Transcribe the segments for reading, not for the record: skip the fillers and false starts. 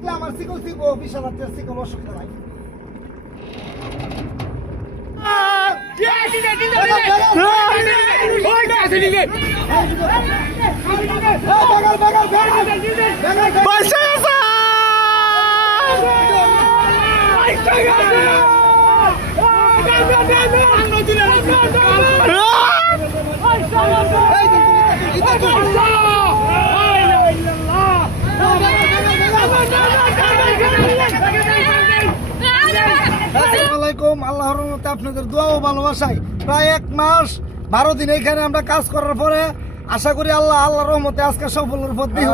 আমার সিকল সিকো বিশাল হাতের সিকল অসুবিধা নাই। আল্লাহর রহমতে আপনাদের দোয়া ও ভালোবাসায় প্রায় 1 মাস 12 দিন এখানে আমরা কাজ করার পরে আশা করি আল্লাহর রহমতে আজকে সফলের পথ দিব।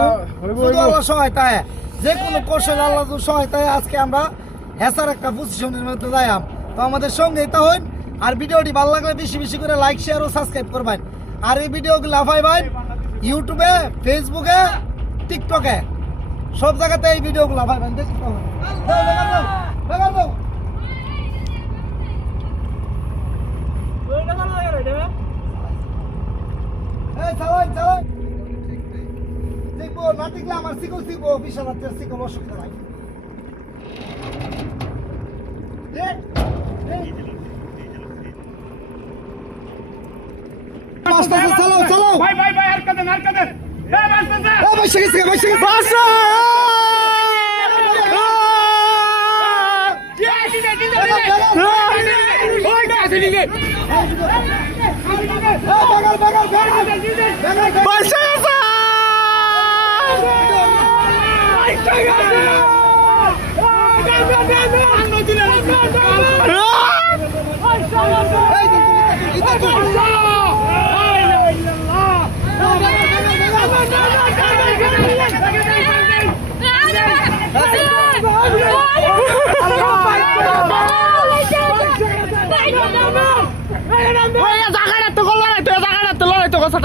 শুধু আল্লাহ সহায়তায়, যে কোনো কৌশল আল্লাহ সহায়তায় আজকে আমরা হেসার একটা পজিশনের মধ্যে যাইলাম। তো আমাদের সঙ্গেই তা হইন, আর ভিডিওটি ভালো লাগলে বেশি বেশি করে লাইক শেয়ার ও সাবস্ক্রাইব করবেন। আর এই ভিডিওগুলো পাইবেন ইউটিউবে, ফেসবুকে, টিকটকে, সব জায়গাতে এই ভিডিওগুলো পাইবেন। দেখতে পাবেন। দেখবো না দেখলে আমার সিকল সিকো বিশাল হাতের সিকল অসুবিধা নাই। চলো চলো ভাই ভাই ভাই আর কাদেন এই বাসতে বসে গেছে বাসা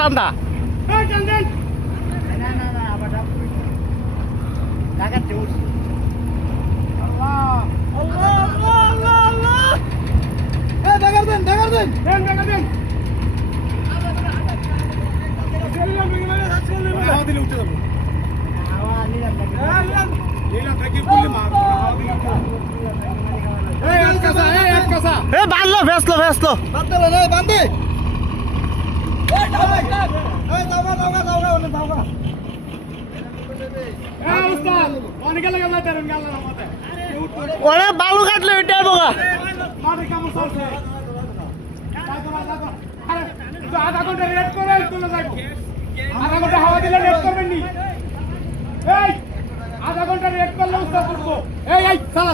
ঠান্ডা বাঁধলো ভেসলো বান্ধে ওরা বালু কাটলো এটাই বোকা আধা ঘন্টা রেড করে তুলে যাবো। আধা ঘন্টা হাওয়া দিলে রেড করবেন নি। এই আধা ঘন্টা রেড করলে উস্তাদ করবো। এই সালা